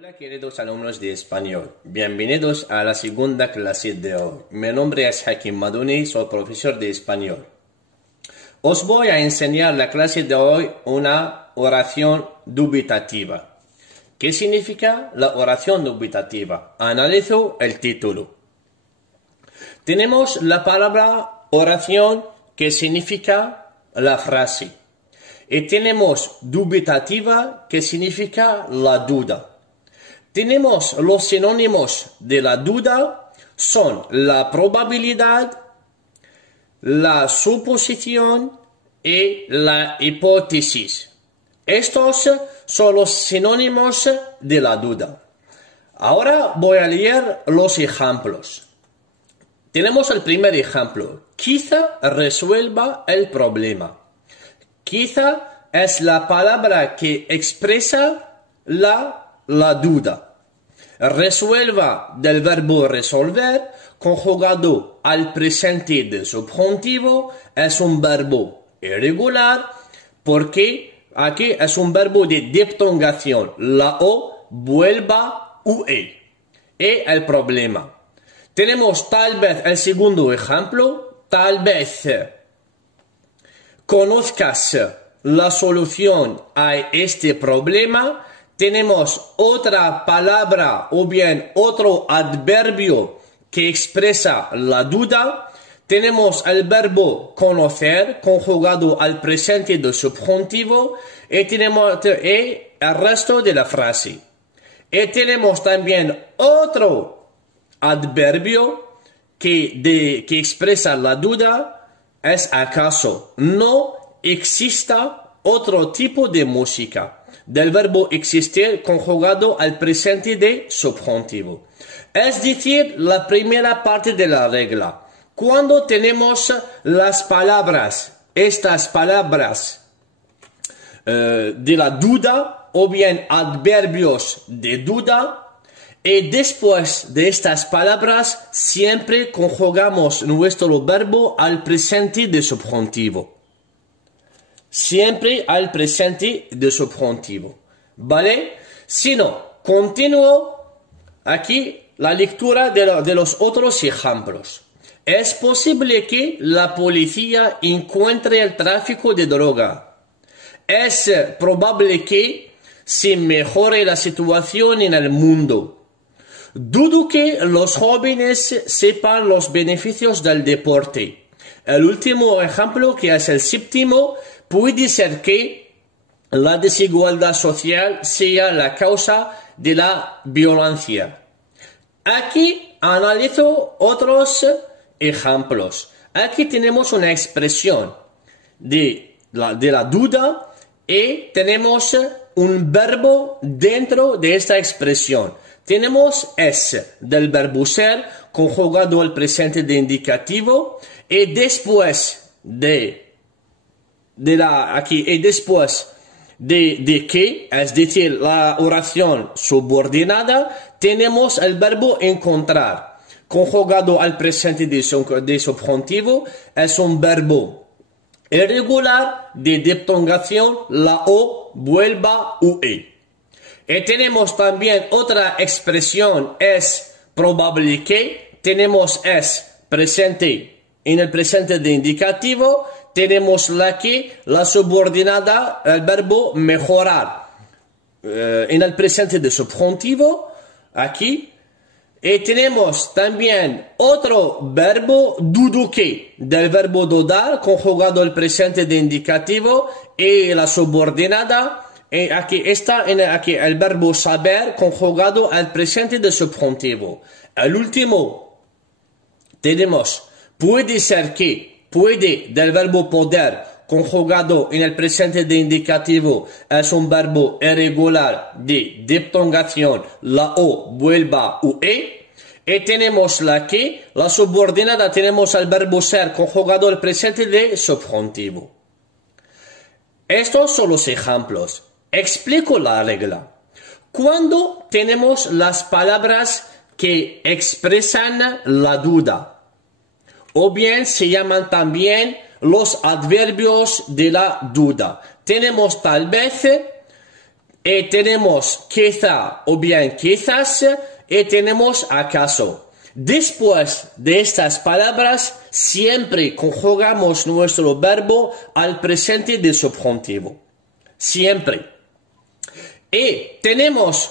Hola queridos alumnos de español, bienvenidos a la segunda clase de hoy. Mi nombre es Hakim Madouni, soy profesor de español. Os voy a enseñar la clase de hoy una oración dubitativa. ¿Qué significa la oración dubitativa? Analizo el título. Tenemos la palabra oración que significa la frase. Y tenemos dubitativa que significa la duda. Tenemos los sinónimos de la duda, son la probabilidad, la suposición y la hipótesis. Estos son los sinónimos de la duda. Ahora voy a leer los ejemplos. Tenemos el primer ejemplo. Quizá resuelva el problema. Quizá es la palabra que expresa la duda. Resuelva del verbo resolver, conjugado al presente del subjuntivo, es un verbo irregular porque aquí es un verbo de diptongación. La O vuelva UE. Y el problema. Tenemos tal vez el segundo ejemplo, tal vez conozcas la solución a este problema. Tenemos otra palabra o bien otro adverbio que expresa la duda. Tenemos el verbo conocer conjugado al presente del subjuntivo y tenemos el resto de la frase. Y tenemos también otro adverbio que expresa la duda. ¿Es acaso? No exista otro tipo de música. Del verbo existir conjugado al presente de subjuntivo. Es decir, la primera parte de la regla. Cuando tenemos las palabras, estas palabras de la duda o bien adverbios de duda, y después de estas palabras siempre conjugamos nuestro verbo al presente de subjuntivo. Siempre al presente de subjuntivo. ¿Vale? Si no, continúo aquí la lectura de los otros ejemplos. Es posible que la policía encuentre el tráfico de droga. Es probable que se mejore la situación en el mundo. Dudo que los jóvenes sepan los beneficios del deporte. El último ejemplo, que es el séptimo, puede ser que la desigualdad social sea la causa de la violencia. Aquí analizo otros ejemplos. Aquí tenemos una expresión de la duda y tenemos un verbo dentro de esta expresión. Tenemos es del verbo ser conjugado al presente de indicativo y después de que, es decir, la oración subordinada, tenemos el verbo encontrar, conjugado al presente de subjuntivo, es un verbo irregular de diptongación, la O vuelva UE. Y tenemos también otra expresión, es probable que, tenemos es presente en el presente de indicativo, tenemos la subordinada, el verbo mejorar, en el presente de subjuntivo, aquí. Y tenemos también otro verbo, dudo que, del verbo dudar, conjugado al presente de indicativo, y la subordinada, y aquí está aquí el verbo saber, conjugado al presente de subjuntivo. El último, tenemos puede ser que, puede del verbo poder, conjugado en el presente de indicativo, es un verbo irregular de diptongación, la O vuelva UE. Y tenemos la subordinada, tenemos el verbo ser, conjugado al presente de subjuntivo. Estos son los ejemplos. Explico la regla. Cuando tenemos las palabras que expresan la duda, o bien se llaman también los adverbios de la duda. Tenemos tal vez y tenemos quizá o bien quizás y tenemos acaso. Después de estas palabras siempre conjugamos nuestro verbo al presente de subjuntivo. Siempre. Y tenemos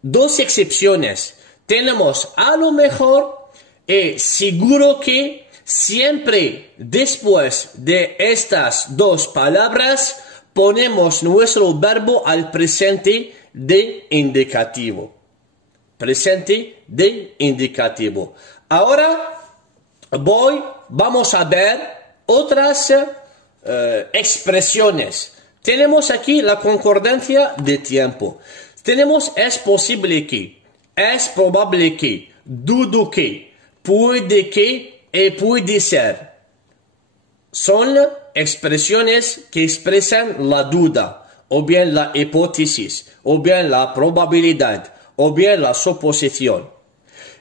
dos excepciones. Tenemos a lo mejor y seguro que. Siempre después de estas dos palabras ponemos nuestro verbo al presente de indicativo. Presente de indicativo. Ahora vamos a ver otras expresiones. Tenemos aquí la concordancia de tiempo. Tenemos es posible que, es probable que, dudo que, puede que, y puede ser. Son expresiones que expresan la duda, o bien la hipótesis, o bien la probabilidad, o bien la suposición.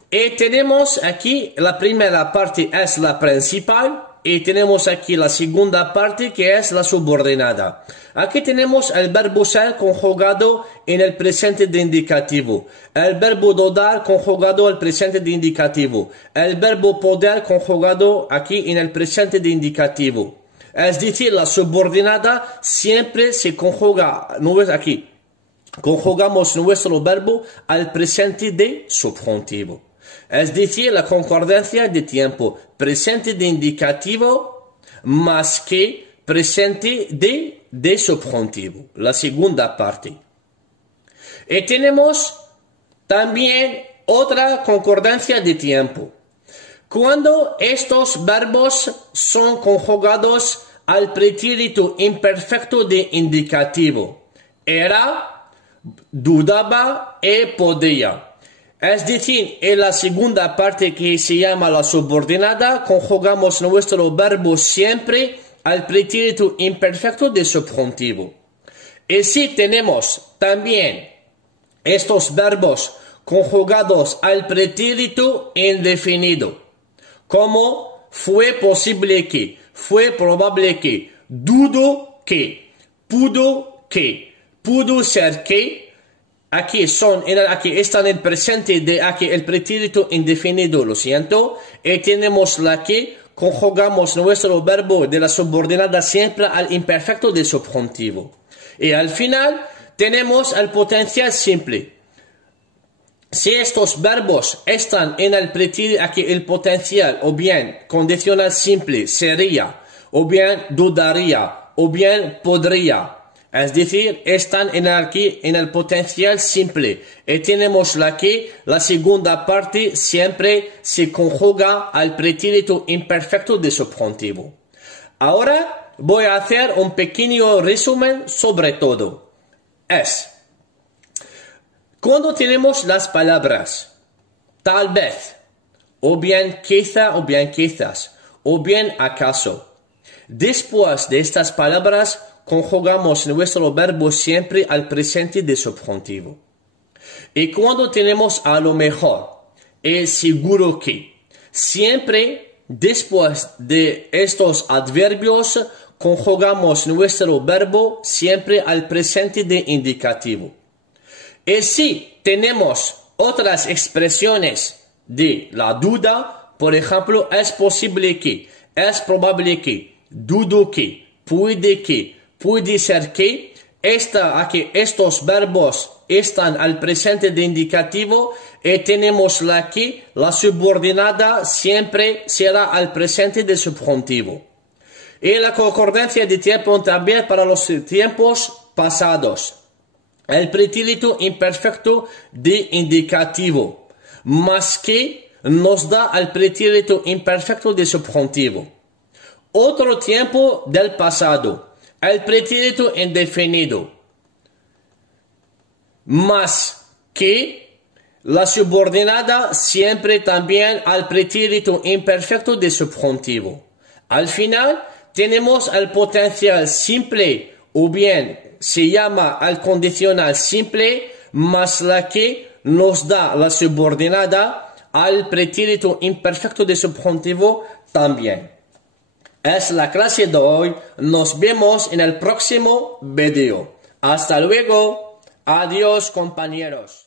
Y tenemos aquí la primera parte es la principal y tenemos aquí la segunda parte que es la subordinada. Aquí tenemos el verbo ser conjugado en el presente de indicativo, el verbo dudar conjugado al presente de indicativo, el verbo poder conjugado aquí en el presente de indicativo. Es decir, la subordinada siempre se conjuga, no ves aquí, conjugamos nuestro verbo al presente de subjuntivo. Es decir, la concordancia de tiempo, presente de indicativo más que presente de subjuntivo, la segunda parte. Y tenemos también otra concordancia de tiempo. Cuando estos verbos son conjugados al pretérito imperfecto de indicativo, era, dudaba y podía. Es decir, en la segunda parte que se llama la subordinada, conjugamos nuestro verbo siempre al pretérito imperfecto de subjuntivo. Y si tenemos también estos verbos conjugados al pretérito indefinido, como fue posible que, fue probable que, dudo que, pudo ser que, aquí están en presente de aquí el pretérito indefinido, lo siento, y tenemos la que conjugamos nuestro verbo de la subordinada siempre al imperfecto de subjuntivo. Y al final tenemos el potencial simple. Si estos verbos están en el pretérito, aquí el potencial o bien condicional simple sería, o bien dudaría, o bien podría. Es decir, están aquí en el potencial simple y tenemos la segunda parte siempre se conjuga al pretérito imperfecto de subjuntivo. Ahora voy a hacer un pequeño resumen sobre todo. Cuando tenemos las palabras tal vez, o bien quizá, o bien quizás, o bien acaso, después de estas palabras conjugamos nuestro verbo siempre al presente de subjuntivo. Y cuando tenemos a lo mejor, es seguro que, siempre después de estos adverbios conjugamos nuestro verbo siempre al presente de indicativo. Y si tenemos otras expresiones de la duda, por ejemplo, es posible que, es probable que, dudo que, puede ser que, estos verbos están al presente de indicativo y tenemos la subordinada siempre será al presente de subjuntivo. Y la concordancia de tiempo también para los tiempos pasados. El pretérito imperfecto de indicativo, más que nos da al pretérito imperfecto de subjuntivo. Otro tiempo del pasado, el pretérito indefinido, más que la subordinada siempre también al pretérito imperfecto de subjuntivo. Al final tenemos el potencial simple o bien se llama el condicional simple más la que nos da la subordinada al pretérito imperfecto de subjuntivo también. Es la clase de hoy. Nos vemos en el próximo video. Hasta luego. Adiós, compañeros.